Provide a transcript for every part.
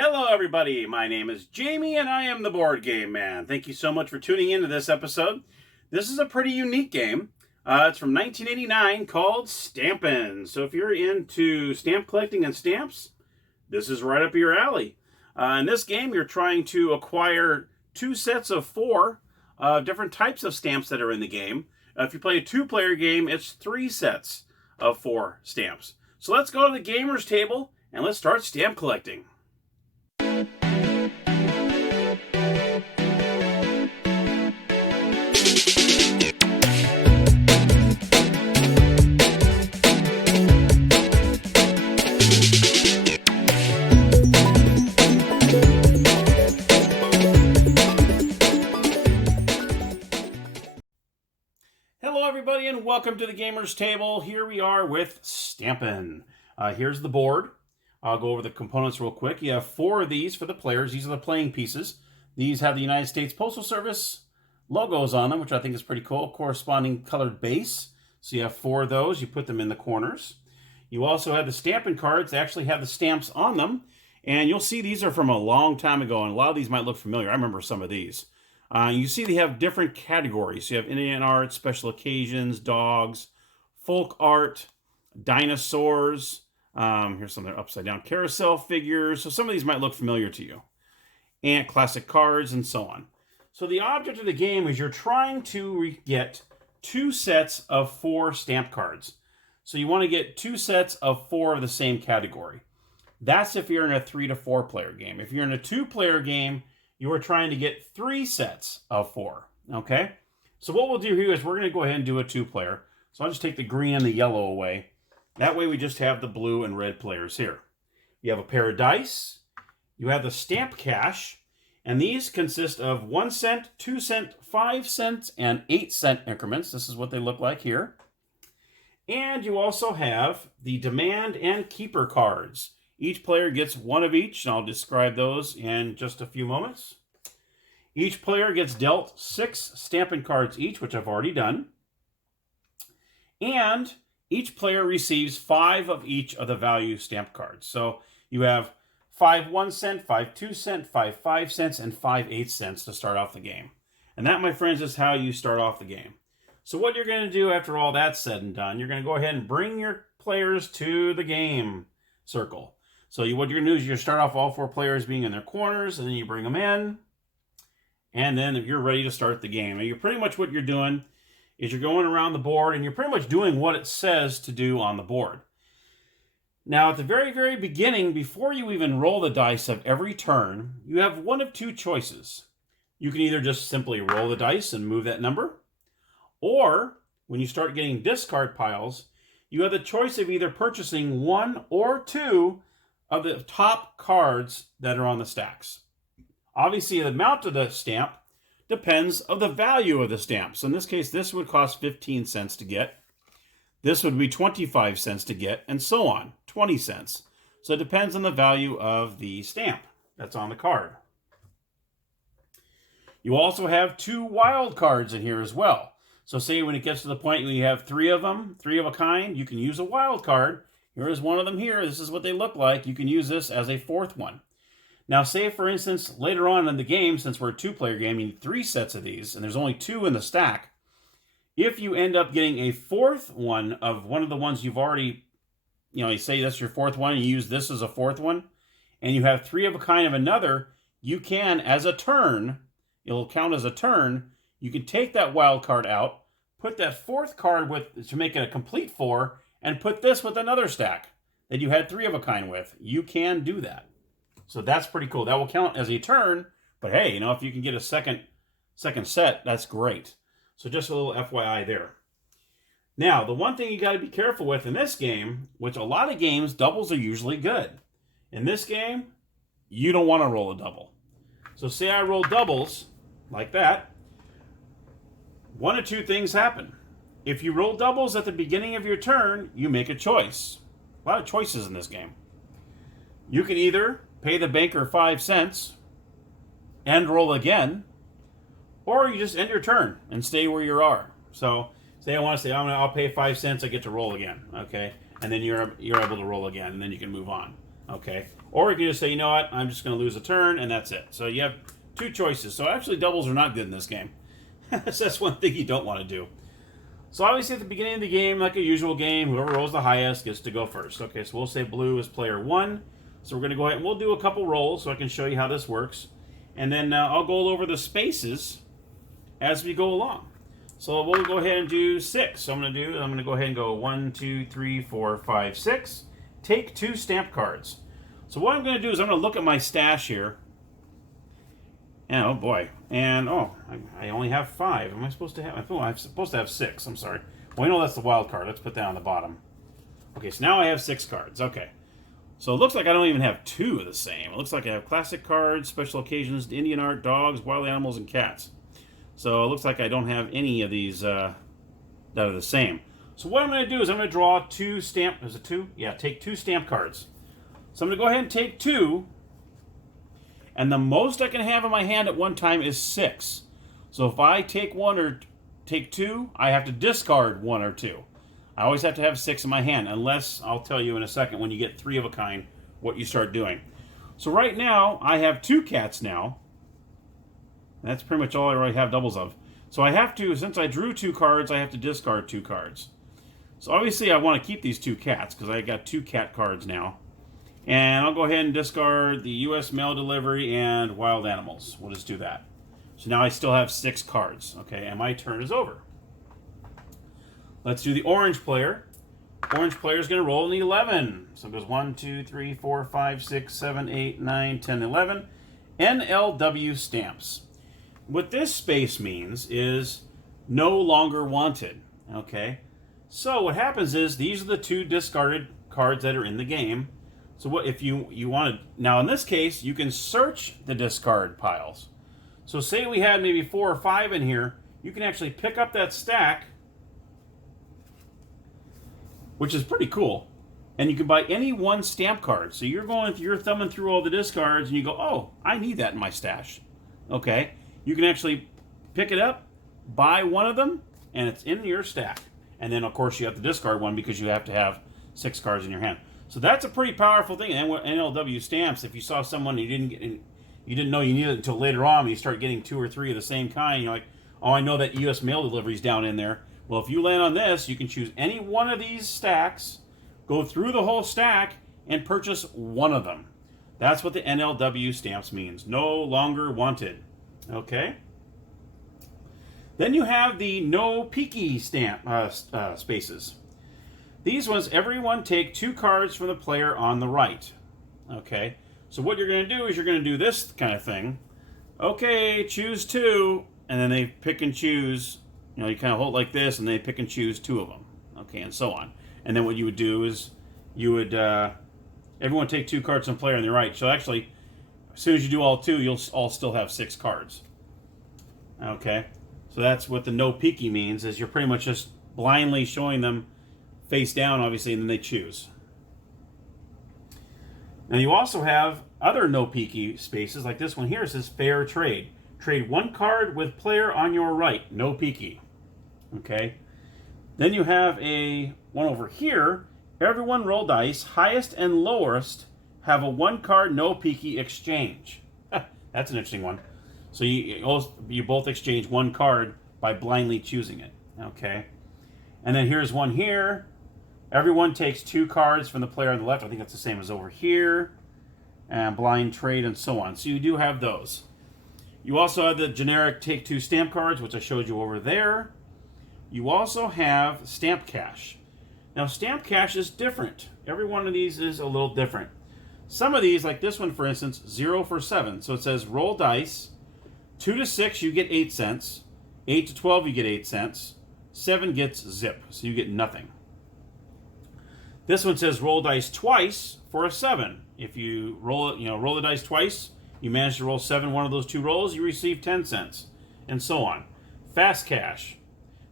Hello everybody, my name is Jamie and I am the Board Game Man. Thank you so much for tuning into this episode. This is a pretty unique game. It's from 1989 called Stampin'. So if you're into stamp collecting and stamps, this is right up your alley. In this game, you're trying to acquire 2 sets of 4 different types of stamps that are in the game. If you play a 2-player game, it's 3 sets of 4 stamps. So let's go to the gamer's table and let's start stamp collecting. Hello everybody and welcome to the Gamer's Table. Here we are with Stampin'. Here's the board. I'll go over the components real quick. You have 4 of these for the players. These are the playing pieces. These have the United States Postal Service logos on them, which I think is pretty cool. Corresponding colored base. So you have 4 of those. You put them in the corners. You also have the Stampin' cards. They actually have the stamps on them. And you'll see these are from a long time ago, and a lot of these might look familiar. I remember some of these. You see they have different categories. You have Indian art, special occasions, dogs, folk art, dinosaurs. Here's some of their upside down carousel figures. So some of these might look familiar to you. And classic cards and so on. So the object of the game is you're trying to get 2 sets of 4 stamp cards. So you want to get 2 sets of 4 of the same category. That's if you're in a 3 to 4 player game. If you're in a 2-player game, you are trying to get 3 sets of 4. Okay? So what we'll do here is we're going to go ahead and do a 2-player. So I'll just take the green and the yellow away. That way we just have the blue and red players here. You have a pair of dice. You have the stamp cash. And these consist of 1 cent, 2 cent, 5 cents, and 8 cent increments. This is what they look like here. And you also have the demand and keeper cards. Each player gets 1 of each, and I'll describe those in just a few moments. Each player gets dealt 6 Stampin' cards each, which I've already done. And each player receives 5 of each of the value stamp cards. So you have 5 1 cent, 5 2 cent, 5 5 cents, and 5 8 cents to start off the game. And that, my friends, is how you start off the game. So what you're going to do after all that's said and done, you're going to go ahead and bring your players to the game circle. So what you're going to do is you start off all 4 players being in their corners, and then you bring them in. And then if you're ready to start the game. And you're pretty much what you're doing is you're going around the board, and you're pretty much doing what it says to do on the board. Now, at the very, very beginning, before you even roll the dice of every turn, you have one of 2 choices. You can either just simply roll the dice and move that number, or when you start getting discard piles, you have the choice of either purchasing 1 or 2 of the top cards that are on the stacks. Obviously, the amount of the stamp depends on the value of the stamp. So in this case, this would cost 15 cents to get. This would be 25 cents to get, and so on, 20 cents. So it depends on the value of the stamp that's on the card. You also have 2 wild cards in here as well. So say when it gets to the point when you have 3 of them, 3 of a kind, you can use a wild card. Here is one of them here. This is what they look like. You can use this as a 4th one. Now, say, for instance, later on in the game, since we're a 2-player game, you need 3 sets of these, and there's only 2 in the stack. If you end up getting a 4th one of one of the ones you've already, you say that's your 4th one, and you use this as a 4th one, and you have 3 of a kind of another, you can, as a turn, it'll count as a turn, you can take that wild card out, put that 4th card to make it a complete 4, and put this with another stack that you had 3 of a kind with. You can do that. So that's pretty cool. That will count as a turn, but hey, if you can get a second set, that's great. So just a little FYI there. Now, the one thing you got to be careful with in this game, which a lot of games, doubles are usually good. In this game, you don't want to roll a double. So say I roll doubles, like that, 1 of 2 things happen. If you roll doubles at the beginning of your turn, you make a choice. A lot of choices in this game. You can either pay the banker 5 cents and roll again, or you just end your turn and stay where you are. So say I want to say I'll pay 5 cents, I get to roll again, okay? And then you're able to roll again, and then you can move on, okay? Or you can just say, you know what, I'm just going to lose a turn, and that's it. So you have two choices. So actually, doubles are not good in this game. So that's one thing you don't want to do. So obviously at the beginning of the game, like a usual game, whoever rolls the highest gets to go first. Okay, so we'll say blue is player 1. So we're going to go ahead and we'll do a couple rolls so I can show you how this works. And then I'll go over the spaces as we go along. So we'll go ahead and do 6. So I'm going to go ahead and go 1, 2, 3, 4, 5, 6. Take 2 stamp cards. So what I'm going to do is I'm going to look at my stash here. And oh boy. And oh, I only have 5. Am I supposed to have? I'm supposed to have 6. I'm sorry. Well, I know that's the wild card. Let's put that on the bottom. Okay, so now I have 6 cards. Okay. So it looks like I don't even have 2 of the same. It looks like I have classic cards, special occasions, Indian art, dogs, wild animals, and cats. So it looks like I don't have any of these that are the same. So what I'm going to do is I'm going to draw 2 stamp. Is it 2? Yeah, take 2 stamp cards. So I'm going to go ahead and take 2. And the most I can have in my hand at one time is 6. So if I take 1 or take 2, I have to discard 1 or 2. I always have to have 6 in my hand, unless I'll tell you in a second when you get 3 of a kind what you start doing. So right now, I have 2 cats now. That's pretty much all I really have doubles of. So I have to, since I drew 2 cards, I have to discard 2 cards. So obviously I want to keep these 2 cats, because I got 2 cat cards now. And I'll go ahead and discard the U.S. mail delivery and wild animals. We'll just do that. So now I still have 6 cards. Okay, and my turn is over. Let's do the orange player. Orange player is going to roll an 11. So it goes 1, 2, 3, 4, 5, 6, 7, 8, 9, 10, 11. NLW stamps. What this space means is no longer wanted. Okay, so what happens is these are the 2 discarded cards that are in the game. So what if you want to, now in this case, you can search the discard piles. So say we had maybe 4 or 5 in here, you can actually pick up that stack, which is pretty cool. And you can buy any one stamp card. So you're thumbing through all the discards and you go, oh, I need that in my stash. Okay, you can actually pick it up, buy one of them, and it's in your stack. And then of course you have to discard one because you have to have 6 cards in your hand. So that's a pretty powerful thing. And NLW stamps, if you saw someone you didn't know you needed it until later on, when you start getting 2 or 3 of the same kind, you're like, oh, I know that U.S. mail delivery's down in there. Well, if you land on this, you can choose any one of these stacks, go through the whole stack, and purchase one of them. That's what the NLW stamps means. No longer wanted. Okay? Then you have the no peeky stamp spaces. These ones, everyone take 2 cards from the player on the right. Okay? So what you're going to do is you're going to do this kind of thing. Okay, choose 2. And then they pick and choose. You know, you kind of hold like this, and they pick and choose 2 of them. Okay, and so on. And then what you would do is you would, everyone take 2 cards from the player on the right. So actually, as soon as you do all 2, you'll all still have 6 cards. Okay? So that's what the no peeky means, is you're pretty much just blindly showing them face down, obviously, and then they choose. Now you also have other no peeky spaces, like this one here. It says fair trade. Trade 1 card with player on your right. No peeky. Okay. Then you have one over here. Everyone roll dice. Highest and lowest have a 1 card no peeky exchange. That's an interesting one. So you both exchange 1 card by blindly choosing it. Okay. And then here's one here. Everyone takes 2 cards from the player on the left. I think that's the same as over here. And blind trade and so on. So you do have those. You also have the generic take 2 stamp cards, which I showed you over there. You also have stamp cash. Now stamp cash is different. Every one of these is a little different. Some of these, like this one for instance, 0 for 7. So it says roll dice. 2 to 6 you get 8 cents. 8 to 12 you get 8 cents. 7 gets zip, so you get nothing. This one says roll dice twice for a 7. If you roll the dice twice, you manage to roll 7 one of those 2 rolls, you receive 10 cents, and so on. Fast cash.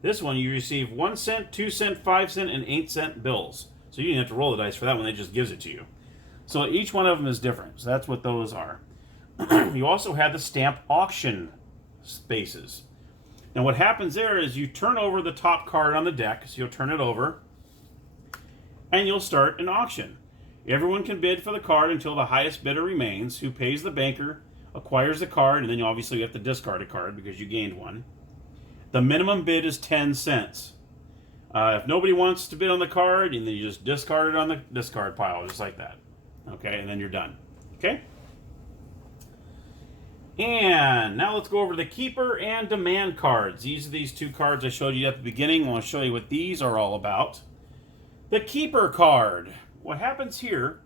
This one you receive 1 cent, 2 cent, 5 cent, and 8 cent bills. So you didn't have to roll the dice for that one, it just gives it to you. So each one of them is different. So that's what those are. You also have the stamp auction spaces. Now what happens there is you turn over the top card on the deck, so you'll turn it over, and you'll start an auction. Everyone can bid for the card until the highest bidder remains, who pays the banker, acquires the card, and then obviously you have to discard a card because you gained one. The minimum bid is 10 cents. If nobody wants to bid on the card, and then you just discard it on the discard pile, just like that. Okay, and then you're done. Okay? And now let's go over the keeper and demand cards. These are these two cards I showed you at the beginning. I want to show you what these are all about. The keeper card. What happens here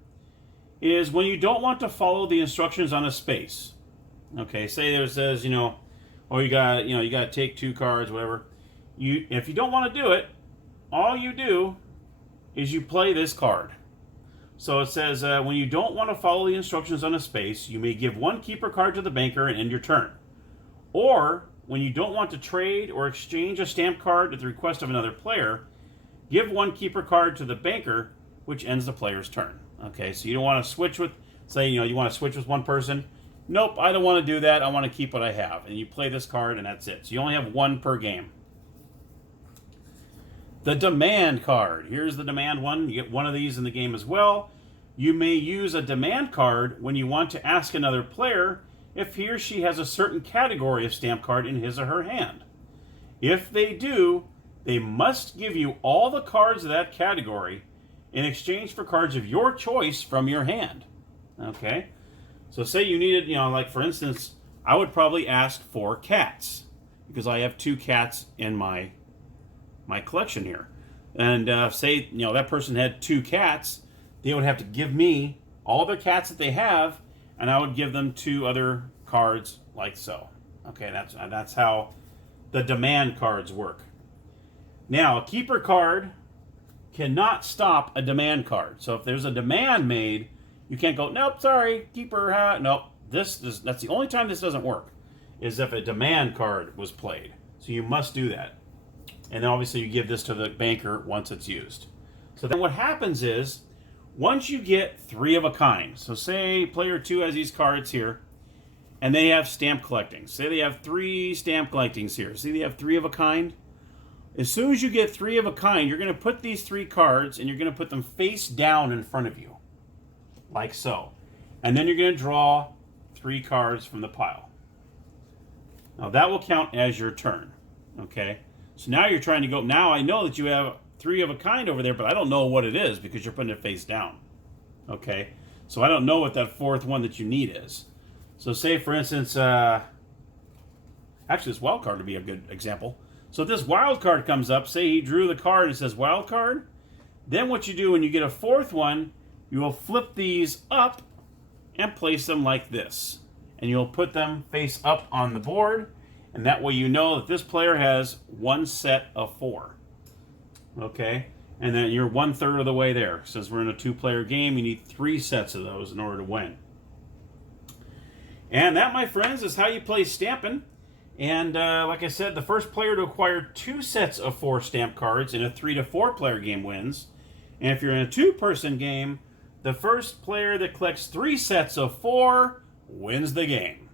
is when you don't want to follow the instructions on a space. Okay, say there says, oh, you got to take 2 cards, whatever. If you don't want to do it, all you do is you play this card. So it says, when you don't want to follow the instructions on a space, you may give 1 keeper card to the banker and end your turn. Or, when you don't want to trade or exchange a stamp card at the request of another player, give 1 keeper card to the banker, which ends the player's turn. Okay, so you don't want to switch with, say, you want to switch with one person. Nope, I don't want to do that. I want to keep what I have. And you play this card, and that's it. So you only have 1 per game. The demand card. Here's the demand one. You get 1 of these in the game as well. You may use a demand card when you want to ask another player if he or she has a certain category of stamp card in his or her hand. If they do, they must give you all the cards of that category in exchange for cards of your choice from your hand. Okay? So say you needed, like for instance, I would probably ask for cats because I have 2 cats in my collection here. And say, that person had 2 cats, they would have to give me all the cats that they have, and I would give them 2 other cards like so. Okay, that's how the demand cards work. Now, a keeper card cannot stop a demand card. So if there's a demand made, you can't go, nope, sorry, keeper, nope. That's the only time this doesn't work, is if a demand card was played. So you must do that. And then obviously you give this to the banker once it's used. So then what happens is, once you get 3 of a kind, so say player 2 has these cards here, and they have stamp collecting. Say they have 3 stamp collectings here. See they have 3 of a kind? As soon as you get 3 of a kind, you're going to put these 3 cards, and you're going to put them face down in front of you. Like so. And then you're going to draw 3 cards from the pile. Now that will count as your turn. Okay? So now you're trying to go, now I know that you have 3 of a kind over there, but I don't know what it is because you're putting it face down. Okay? So I don't know what that 4th one that you need is. So say, for instance, actually this wild card would be a good example. So if this wild card comes up, say he drew the card and it says wild card, then what you do when you get a 4th one, you will flip these up and place them like this. And you'll put them face up on the board, and that way you know that this player has 1 set of 4. Okay? And then you're 1/3 of the way there. Since we're in a 2-player game, you need 3 sets of those in order to win. And that, my friends, is how you play Stampin'. And like I said, the first player to acquire 2 sets of 4 stamp cards in a 3 to 4 player game wins. And if you're in a 2-person game, the first player that collects 3 sets of 4 wins the game.